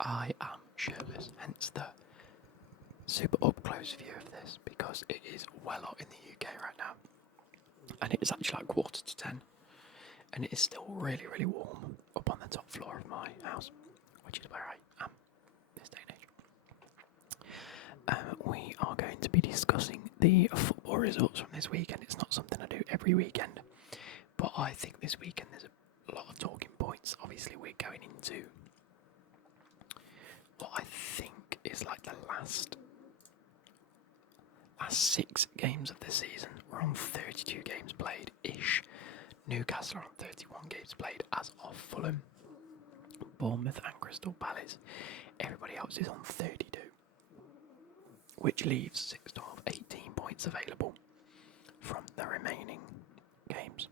I am shirtless, hence the super up close view of this, because it is well hot in the UK right now. And it is actually like 9:45, and it is still really, really warm up on the top floor of my house, which is where I am this day and age. We are going to be discussing the football results from this weekend. It's not something I do every weekend, but I think this weekend there's a lot of talking points. Obviously, we're going into what I think is like the last 6 games of the season. We're on 32 games played-ish. Newcastle are on 31 games played, as of Fulham, Bournemouth and Crystal Palace. Everybody else is on 32, which leaves 6, 12, 18 points available from the remaining games,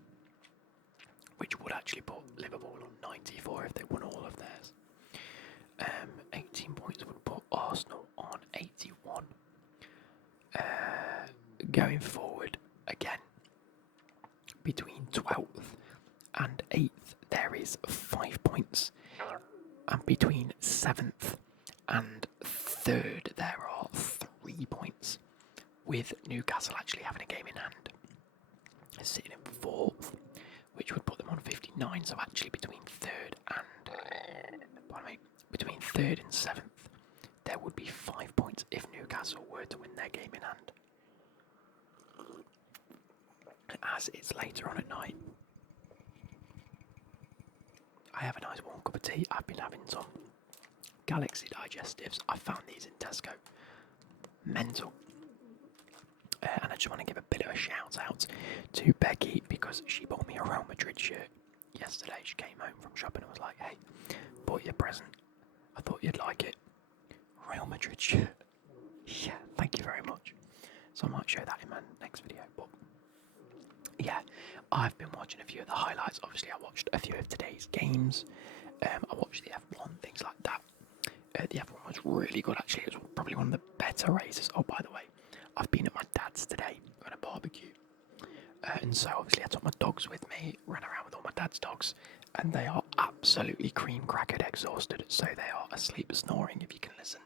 which would actually put Liverpool on 94 if they won all of theirs. 18 points would put Arsenal on 81. Going forward, again, between 12th and 8th, there is 5 points. And between 7th and 3rd, there are 3 points, with Newcastle actually having a game in hand, sitting in 4th, which would put them on 59. So actually between 3rd and 7th, there would be 5 points if Newcastle were to win their game in hand. As it's later on at night, I have a nice warm cup of tea. I've been having some Galaxy digestives. I found these in Tesco. Mental. And I just want to give a bit of a shout out to Becky, because she bought me a Real Madrid shirt yesterday. She came home from shopping and was like, "Hey, bought you a present. I thought you'd like it. Real Madrid shirt." Yeah, thank you very much. So I might show that in my next video. But yeah, I've been watching a few of the highlights. Obviously, I watched a few of today's games. I watched the F1, things like that. The F1 was really good, actually. It was probably one of the better races. Oh, by the way, I've been at my dad's today on a barbecue. And so, obviously, I took my dogs with me, ran around with all my dad's dogs, and they are absolutely cream crackered exhausted. So they are asleep snoring, if you can listen.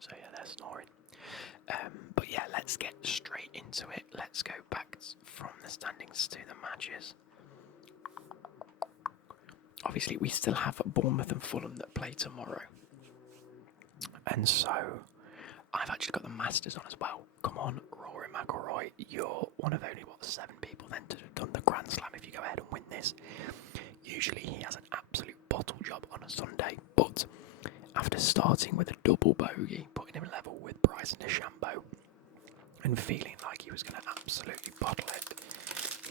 So yeah, they're snoring. But yeah, let's get straight into it. Let's go back from the standings to the matches. Obviously, we still have Bournemouth and Fulham that play tomorrow. And so, I've actually got the Masters on as well. Come on, Rory McIlroy, you're one of only, 7 people then to have done the Grand Slam if you go ahead and win this. Usually he has an absolute bottle job on a Sunday, but after starting with a double bogey, putting him level with Bryson DeChambeau, and feeling like he was going to absolutely bottle it,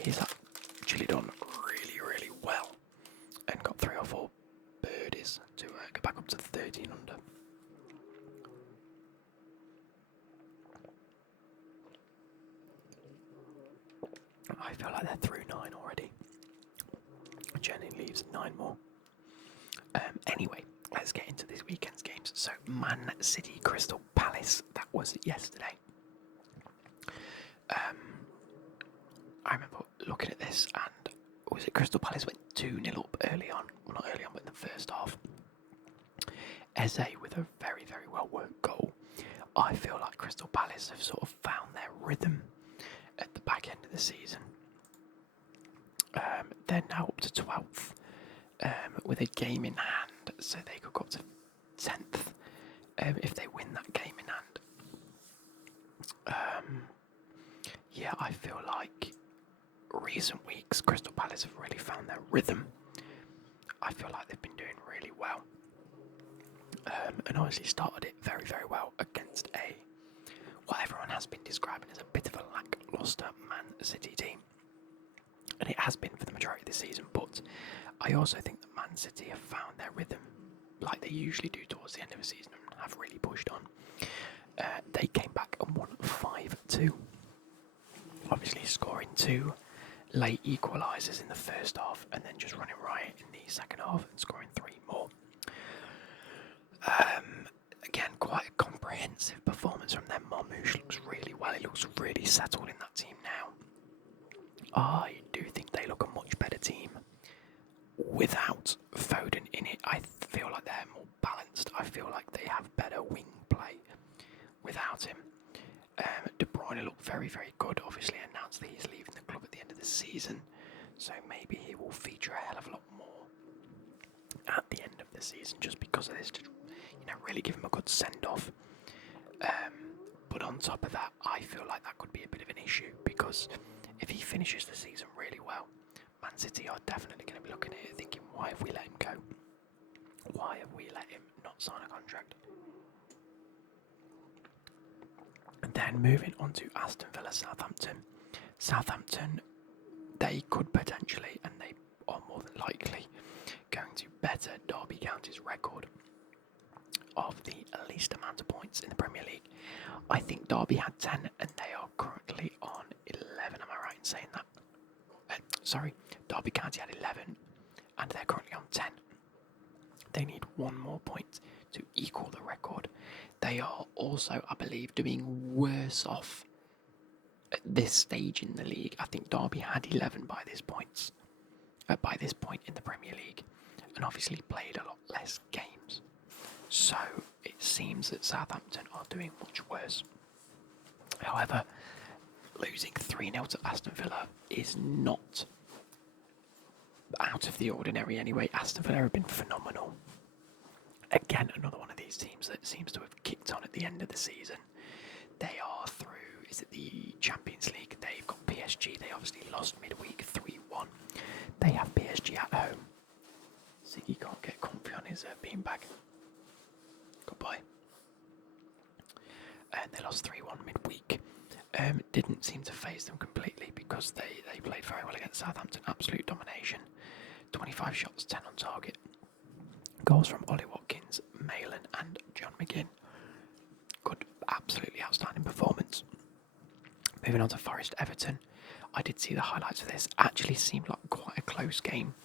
he's actually done really, really well, and got 3 or 4 birdies to go back up to 13 under. I feel like they're through 9 already. Jenny leaves 9 more. Anyway, let's get into this weekend's games. So, Man City Crystal Palace, that was yesterday. I remember looking at this, and was it Crystal Palace went 2-0 up early on? Well, not early on, but in the first half. Eze with a very, very well worked goal. I feel like Crystal Palace have sort of found their rhythm at the back end of the season. They're now up to 12th with a game in hand, so they could go up to 10th if they win that game in hand. Yeah, I feel like recent weeks Crystal Palace have really found their rhythm. I feel like they've been doing really well. And obviously started it very, very well against what everyone has been describing as a bit of a lacklustre Man City team. And it has been for the majority of the season, but I also think that Man City have found their rhythm like they usually do towards the end of the season and have really pushed on. They came back and won 5-2. Obviously scoring 2 late equalisers in the first half and then just running riot in the second half and scoring 3 more. Again, quite a comprehensive performance from them. Marmoush looks really well. He looks really settled in that team now. I do think they look a much better team without Foden in it. I feel like they're more balanced. I feel like they have better wing play without him. De Bruyne looked very, very good. Obviously announced that he's leaving the club at the end of the season, so maybe he will feature a hell of a lot more at the end of the season just because of this, to really give him a good send-off. But on top of that, I feel like that could be a bit of an issue because if he finishes the season really well, Man City are definitely going to be looking at it thinking, why have we let him go? Why have we let him not sign a contract? And then moving on to Aston Villa, Southampton. Southampton, they could potentially, and they are more than likely, going to better Derby County's record of the least amount of points in the Premier League. I think Derby had 10 and they are currently on 11. Am I right in saying that? Sorry, Derby County had 11 and they're currently on 10. They need one more point to equal the record. They are also, I believe, doing worse off at this stage in the league. I think Derby had 11 by this point in the Premier League, and obviously played a lot less games. So it seems that Southampton are doing much worse. However, losing 3-0 to Aston Villa is not out of the ordinary anyway. Aston Villa have been phenomenal. Again, another one of these teams that seems to have kicked on at the end of the season. They are through, is it the Champions League? They've got PSG. They obviously lost midweek 3-1. They have PSG at home. Ziggy can't get comfy on his beanbag. Goodbye. And they lost 3-1 midweek. Didn't seem to phase them completely because they played very well against Southampton. Absolute domination. 25 shots, 10 on target. Goals from Ollie Watkins, Malin and John McGinn. Good, absolutely outstanding performance. Moving on to Forest Everton. I did see the highlights for this. Actually seemed like quite a close game.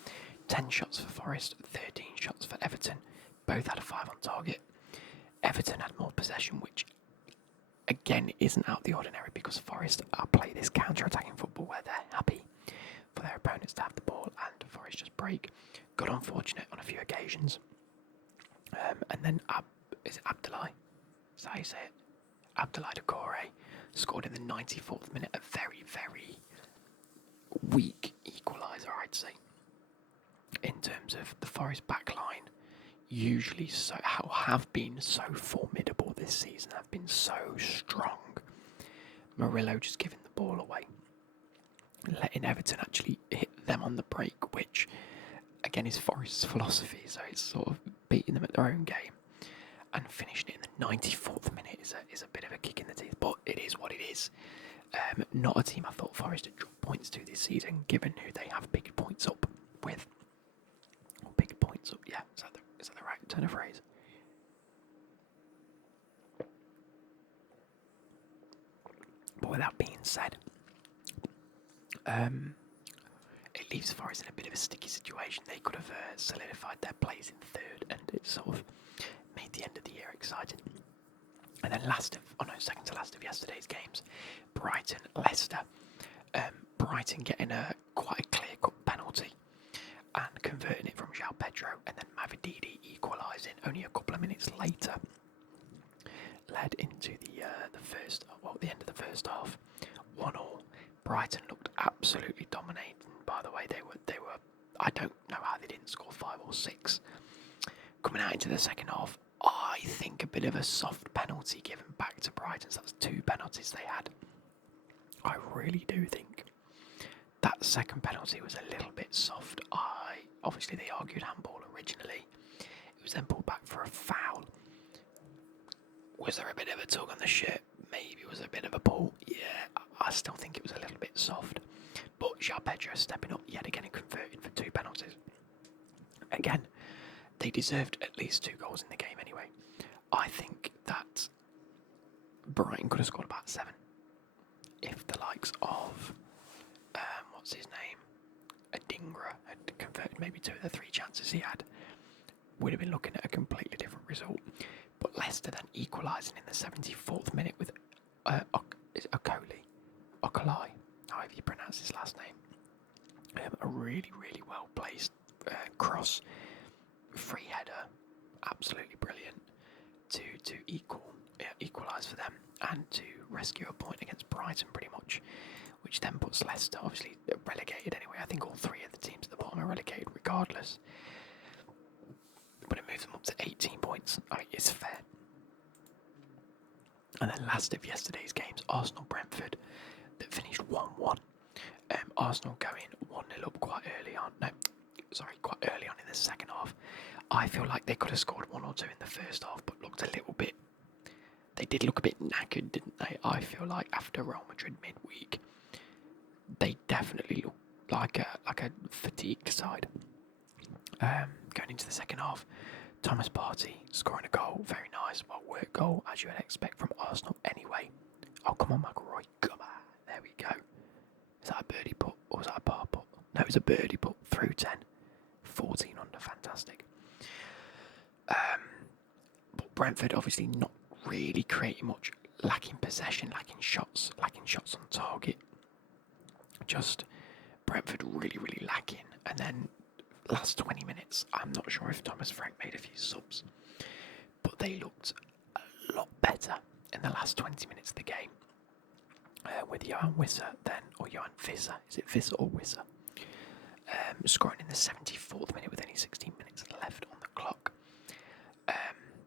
10 shots for Forest, 13 shots for Everton. Both had a 5 on target. Everton had more possession, which again isn't out of the ordinary because Forest play this counter-attacking football where they're happy for their opponents to have the ball and Forest just break. Got unfortunate on a few occasions. And then is it Abdoulaye? Is that how you say it? Abdoulaye Doucouré scored in the 94th minute, a very, very weak equaliser, I'd say. In terms of the Forest backline, usually have been so formidable this season, have been so strong. Murillo just giving the ball away, letting Everton actually hit them on the break, which again is Forest's philosophy, so it's sort of beating them at their own game. And finishing it in the 94th minute is a bit of a kick in the teeth, but it is what it is. Not a team I thought Forest had dropped points to this season, given who they have picked points up with. Or picked points up, yeah, is that the right turn of phrase? But with that being said, it leaves Forest in a bit of a sticky situation. They could have solidified their place in third, and it sort of made the end of the year exciting. And then second to last of yesterday's games, Brighton, Leicester. Brighton getting quite a clear-cut penalty and converting it from João Pedro, and then Mavididi equalising only a couple of minutes later. Led into the end of the first half, 1-1. Brighton looked absolutely dominating. By the way, they were. I don't know how they didn't score 5 or 6. Coming out into the second half, I think a bit of a soft penalty given back to Brighton. So that's 2 penalties they had. I really do think that second penalty was a little bit soft. Obviously they argued handball originally. It was then pulled back for a foul. Was there a bit of a tug on the shirt? Maybe it was a bit of a pull. Yeah, I still think it was a little bit soft. But João Pedro stepping up yet again and converting for 2 penalties. Again, they deserved at least 2 goals in the game anyway. I think that Brighton could have scored about 7 if the likes of what's his name, Adingra had converted maybe 2 of the 3 chances he had. Would have been looking at a completely different result. But Leicester then equalising in the 74th minute with is it Okolai, however you pronounce his last name. a really, really well placed cross, free header, absolutely brilliant to equalise for them and to rescue a point against Brighton pretty much, which then puts Leicester obviously relegated anyway. I think all three of the teams at the bottom are relegated regardless, but it moves them up to 18 points. I mean, it's fair. And then last of yesterday's games, Arsenal-Brentford, that finished 1-1. Arsenal going 1-0 up quite early on in the second half. I feel like they could have scored one or two in the first half, but they did look a bit knackered, didn't they? I feel like after Real Madrid midweek, they definitely look like a fatigued side. Going into the second half, Thomas Partey scoring a goal, very nice, well worked goal, as you would expect from Arsenal anyway. Oh, come on, McElroy, come on, there we go. Is that a birdie putt or was that a par putt? No, it was a birdie putt through 10. 14 under, fantastic. But Brentford obviously not really creating much, lacking possession, lacking shots on target. Just Brentford really, really lacking. And then last 20 minutes, I'm not sure if Thomas Frank made a few subs, but they looked a lot better in the last 20 minutes of the game. With Johan Visser then, or Johan Visser, is it Visser or Visser? Scoring in the 74th minute with only 16 minutes left on the clock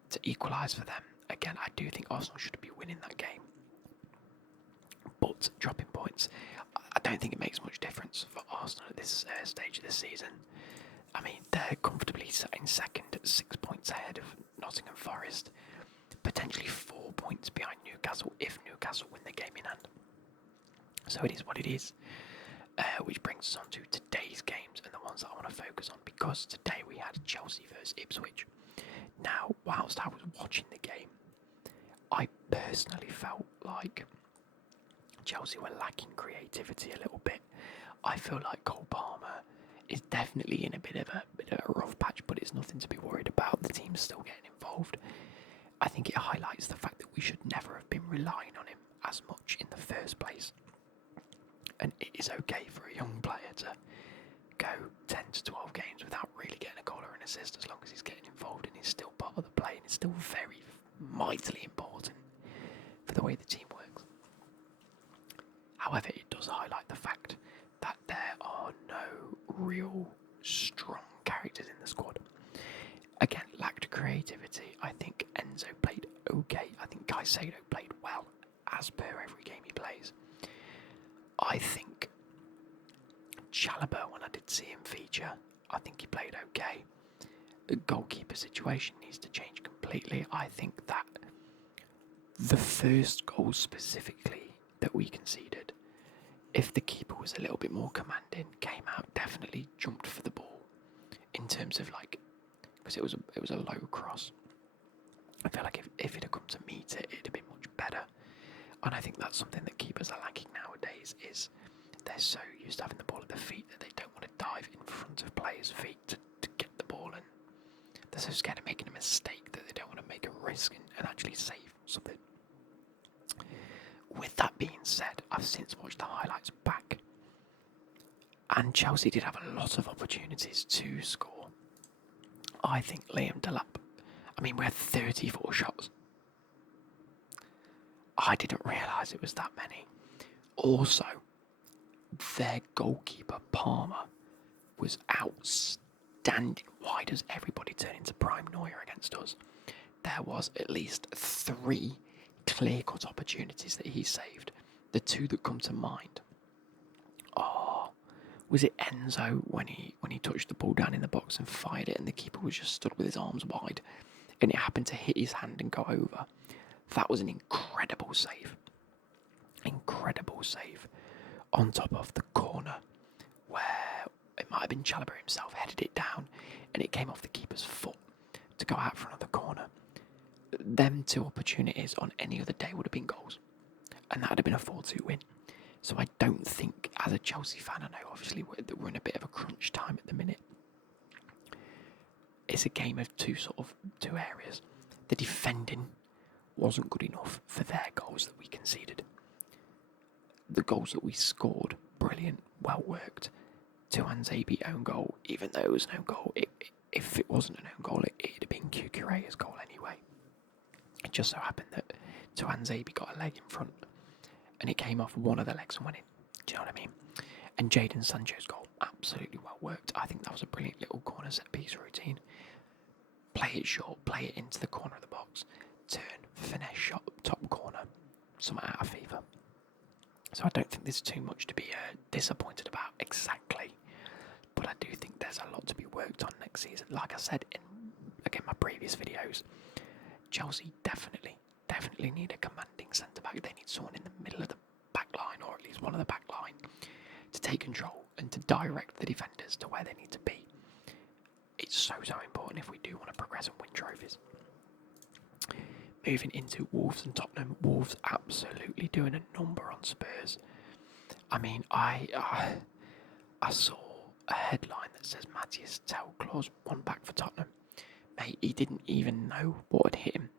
to equalise for them. Again, I do think Arsenal should be winning that game, but dropping points, I don't think it makes much difference for Arsenal at this stage of the season. I mean, they're comfortably sat in second at 6 points ahead of Nottingham Forest, potentially 4 points behind Newcastle if Newcastle win the game in hand. So it is what it is, which brings us on to today's games and the ones that I want to focus on, because today we had Chelsea versus Ipswich. Now, whilst I was watching the game, I personally felt like Chelsea were lacking creativity a little bit. I feel like Cole Palmer is definitely in a bit of a rough patch, but it's nothing to be worried about. The team's still getting involved. I think it highlights the fact that we should never have been relying on him as much in the first place. And it is okay for a young player to go 10 to 12 games without really getting a goal or an assist, as long as he's getting involved and he's still part of the play, and it's still very mightily important for the way the team works. However, it does highlight the fact that there are no real strong characters in the squad. Again, lacked creativity. I think Enzo played okay. I think Caicedo played well, as per every game he plays. I think Chalobah, when I did see him feature, I think he played okay. The goalkeeper situation needs to change completely. I think that the first goal specifically that we conceded, if the keeper was a little bit more commanding, came out, definitely jumped for the ball in terms of because it was a low cross. I feel like if it had come to meet it, it'd have been much better. And I think that's something that keepers are lacking nowadays, is they're so used to having the ball at their feet that they don't want to dive in front of players' feet to get the ball, and they're so scared of making a mistake that they don't want to make a risk and actually save something. With that being said, I've since watched the highlights back, and Chelsea did have a lot of opportunities to score. I think Liam Delap, we had 34 shots. I didn't realise it was that many. Also, their goalkeeper, Palmer, was outstanding. Why does everybody turn into Prime Neuer against us? There was at least 3 clear-cut opportunities that he saved. The 2 that come to mind. Was it Enzo when he touched the ball down in the box and fired it, and the keeper was just stood with his arms wide, and it happened to hit his hand and go over? That was an incredible save. Incredible save. On top of the corner, where it might have been Chalobah himself headed it down, and it came off the keeper's foot to go out for another corner. Them 2 opportunities on any other day would have been goals, and that would have been a 4-2 win. So I don't think, as a Chelsea fan, I know obviously we're in a bit of a crunch time at the minute. It's a game of two areas. The defending wasn't good enough for their goals that we conceded. The goals that we scored, brilliant, well worked. Tuanzebe own goal, even though it was an own goal, if it wasn't an own goal, it'd have been Kukureya's goal anyway. It just so happened that Tuanzebe got a leg in front and it came off one of the legs and went in. Do you know what I mean? And Jadon Sancho's goal, absolutely well worked. I think that was a brilliant little corner set piece routine. Play it short, play it into the corner of the box, turn, finesse shot, top corner, something out of FIFA. So I don't think there's too much to be disappointed about exactly, but I do think there's a lot to be worked on next season. Like I said in, again, my previous videos, Chelsea definitely need a commanding centre-back. They need someone in the middle of the back line, or at least one of the back line, to take control and to direct the defenders to where they need to be. It's so important if we do want to progress and win trophies. Moving into Wolves and Tottenham. Wolves absolutely doing a number on Spurs. I mean, I saw a headline that says Matthias Tell clause 1 back for Tottenham. Mate, he didn't even know what had hit him.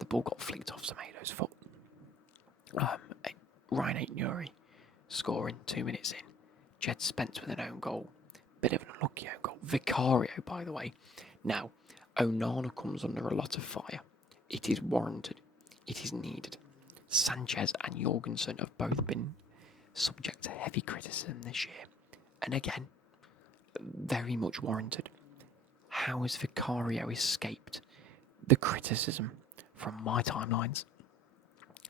The ball got flicked off Semedo's foot. Ryan Aït-Nouri scoring 2 minutes in. Jed Spence with an own goal. Bit of an unlucky own goal. Vicario, by the way. Now, Onana comes under a lot of fire. It is warranted. It is needed. Sanchez and Jorgensen have both been subject to heavy criticism this year. And again, very much warranted. How has Vicario escaped the criticism from my timelines?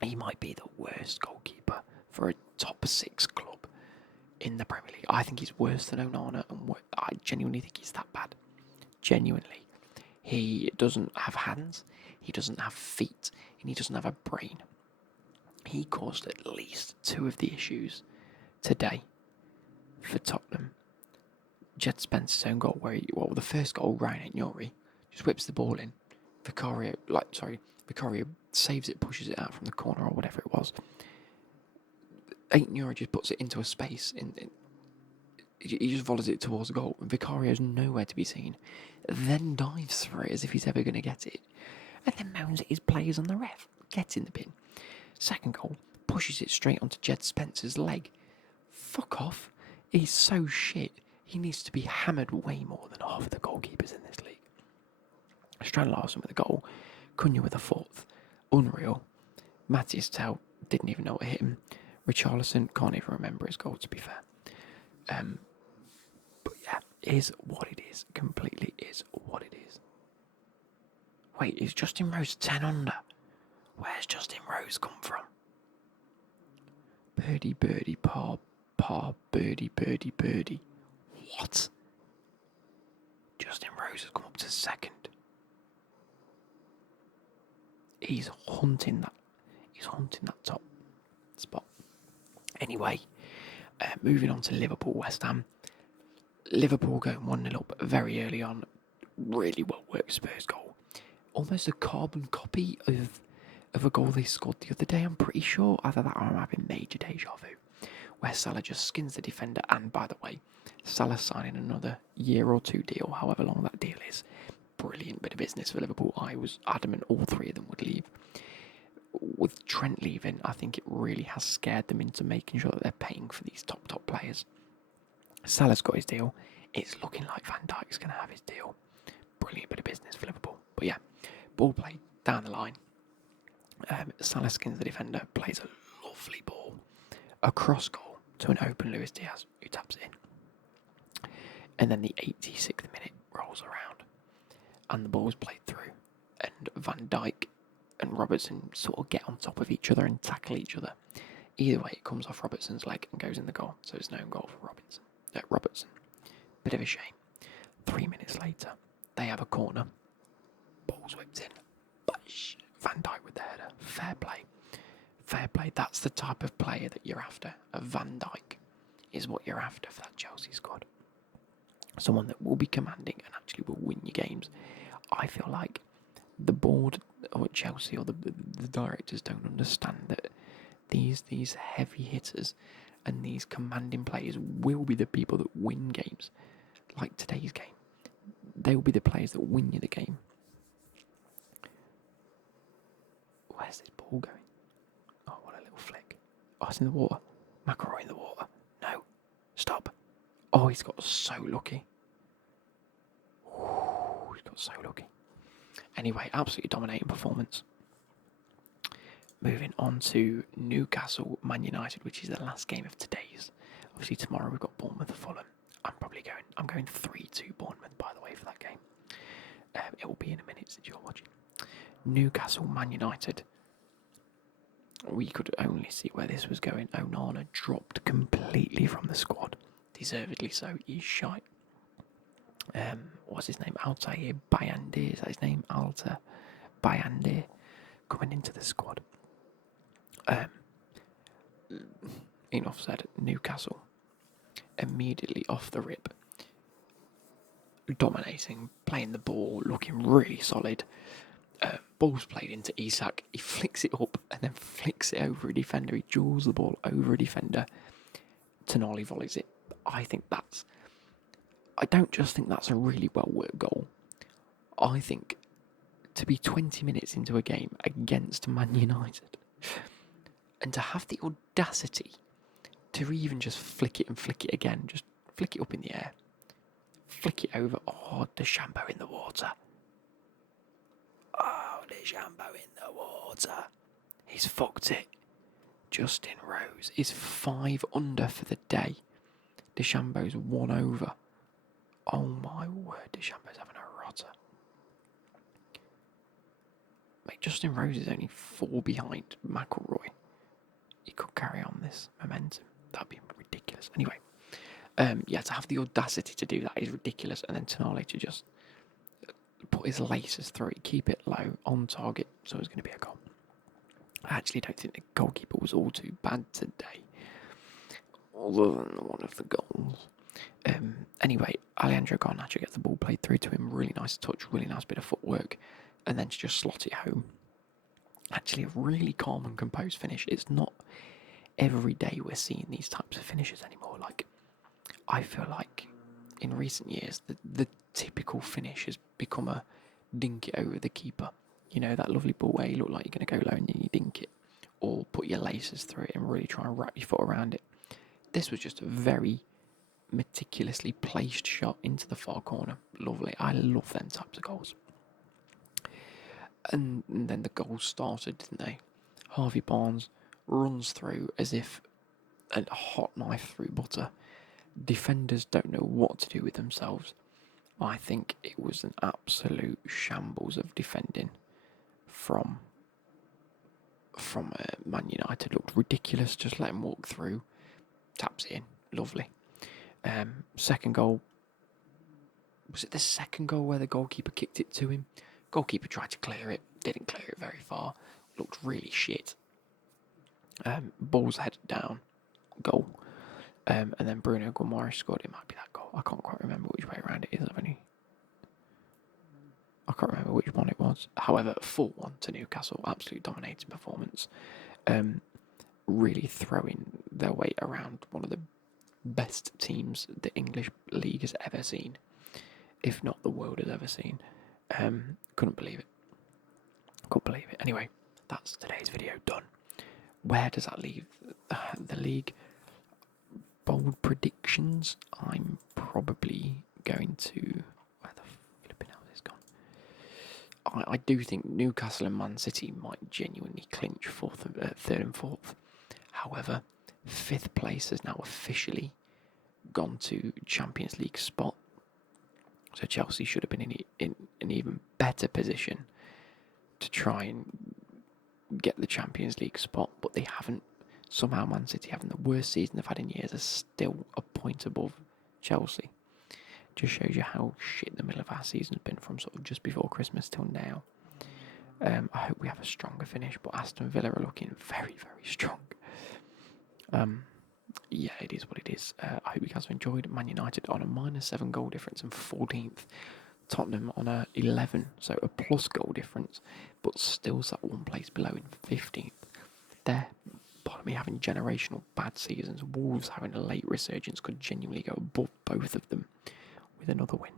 He might be the worst goalkeeper for a top 6 club in the Premier League. I think he's worse than Onana, and I genuinely think he's that bad. Genuinely. He doesn't have hands, he doesn't have feet, and he doesn't have a brain. He caused at least 2 of the issues today for Tottenham. Jed Spence's own goal, the first goal, Ryan Aït-Nouri just whips the ball in. Vicario saves it, pushes it out from the corner or whatever it was. Aït-Nouri just puts it into a space. He just follows it towards the goal. And Vicario's nowhere to be seen. Then dives for it as if he's ever going to get it. And then moans at his players on the ref. Gets in the bin. Second goal, pushes it straight onto Jed Spence's leg. Fuck off. He's so shit. He needs to be hammered way more than half of the goalkeepers in this league. Strand Larsen with a goal. Cunha with a 4th. Unreal. Matthias Tell didn't even know what hit him. Richarlison can't even remember his goal, to be fair. But yeah, is what it is. Completely is what it is. Wait, is Justin Rose 10 under? Where's Justin Rose come from? Birdie, birdie, par, birdie, birdie, birdie. What? Justin Rose has come up to 2nd. He's hunting that top spot. Anyway, moving on to Liverpool, West Ham. Liverpool going 1-0 up very early on. Really well worked Spurs goal. Almost a carbon copy of a goal they scored the other day, I'm pretty sure. Either that or I'm having major deja vu. Where Salah just skins the defender, and by the way, Salah signing another year or 2 deal, however long that deal is. Brilliant bit of business for Liverpool. I was adamant all 3 of them would leave. With Trent leaving, I think it really has scared them into making sure that they're paying for these top players. Salah's got his deal. It's looking like Van Dijk's going to have his deal. Brilliant bit of business for Liverpool. But yeah, ball play down the line. Salah skins the defender, plays a lovely ball across goal to an open Luis Diaz, who taps it in. And then the 86th minute rolls around, and the ball's played through, and Van Dijk and Robertson sort of get on top of each other and tackle each other. Either way, it comes off Robertson's leg and goes in the goal, so it's no goal for Robertson. Bit of a shame. 3 minutes later, they have a corner. Ball's whipped in. Bush. Van Dijk with the header. Fair play. Fair play. That's the type of player that you're after. A Van Dijk is what you're after for that Chelsea squad. Someone that will be commanding and actually will win you games. I feel like the board or Chelsea or the directors don't understand that these heavy hitters and these commanding players will be the people that win games. Like today's game. They will be the players that win you the game. Where's this ball going? Oh, what a little flick. Oh, it's in the water. McElroy in the water. No. Stop. Oh, he's got so lucky. Ooh, he's got so lucky. Anyway, absolutely dominating performance. Moving on to Newcastle Man United, which is the last game of today's. Obviously tomorrow we've got Bournemouth and Fulham. I'm going 3-2 Bournemouth, by the way, for that game. It will be in a minute since you're watching. Newcastle Man United. We could only see where this was going. Onana dropped completely from the squad. Deservedly so. He's shite. What's his name? Altair Bayande. Is that his name? Alta Bayande coming into the squad. Enough said. Newcastle immediately off the rip, dominating, playing the ball, looking really solid. Ball's played into Isak. He flicks it up and then flicks it over a defender. He jewels the ball over a defender. Tonali volleys it. I don't just think that's a really well worked goal. I think to be 20 minutes into a game against Man United and to have the audacity to even just flick it and flick it again, just flick it up in the air, flick it over. Oh, DeChambeau in the water. Oh, DeChambeau in the water. He's fucked it. Justin Rose is 5 under for the day. DeChambeau's 1 over. Oh my word, DeChambeau's having a rotter. Mate, Justin Rose is only 4 behind McIlroy. He could carry on this momentum. That'd be ridiculous. Anyway, to have the audacity to do that is ridiculous. And then Tonali to just put his laces through it, keep it low, on target, so it's going to be a goal. I actually don't think the goalkeeper was all too bad today, other than one of the goals. Anyway, Alejandro Garnacho gets the ball played through to him. Really nice touch, really nice bit of footwork, and then to just slot it home. Actually, a really calm and composed finish. It's not every day we're seeing these types of finishes anymore. Like, I feel like in recent years, the typical finish has become a dink it over the keeper. You know, that lovely ball where you look like you're going to go low and then you dink it, or put your laces through it and really try and wrap your foot around it. This was just a very meticulously placed shot into the far corner. Lovely. I love them types of goals. And then the goals started, didn't they? Harvey Barnes runs through as if a hot knife through butter. Defenders don't know what to do with themselves. I think it was an absolute shambles of defending from Man United. Looked ridiculous. Just let him walk through. Taps it in. Lovely. Second goal. Was it the second goal where the goalkeeper kicked it to him? Goalkeeper tried to clear it. Didn't clear it very far. Looked really shit. Ball's headed down. Goal. And then Bruno Guimaraes scored. It might be that goal. I can't quite remember which way around it is. I can't remember which one it was. However, 4-1 to Newcastle. Absolute dominating performance. Really throwing their weight around one of the best teams the English league has ever seen, if not the world has ever seen. Couldn't believe it. Anyway, that's today's video done. Where does that leave the league? Bold predictions. I'm probably going to... Where the flipping hell is gone? I do think Newcastle and Man City might genuinely clinch third and fourth. However, 5th place has now officially gone to Champions League spot. So Chelsea should have been in an even better position to try and get the Champions League spot, but they haven't. Somehow Man City, having the worst season they've had in years, are still a point above Chelsea. Just shows you how shit the middle of our season's been from sort of just before Christmas till now. I hope we have a stronger finish, but Aston Villa are looking very, very strong. Yeah, it is what it is. I hope you guys have enjoyed. Man United on a -7 goal difference and 14th. Tottenham on a 11, so a plus goal difference, but still sat one place below in 15th. They're, pardon me, having generational bad seasons. Wolves having a late resurgence could genuinely go above both of them with another win.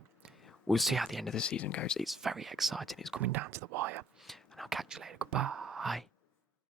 We'll see how the end of the season goes. It's very exciting. It's coming down to the wire. And I'll catch you later. Goodbye.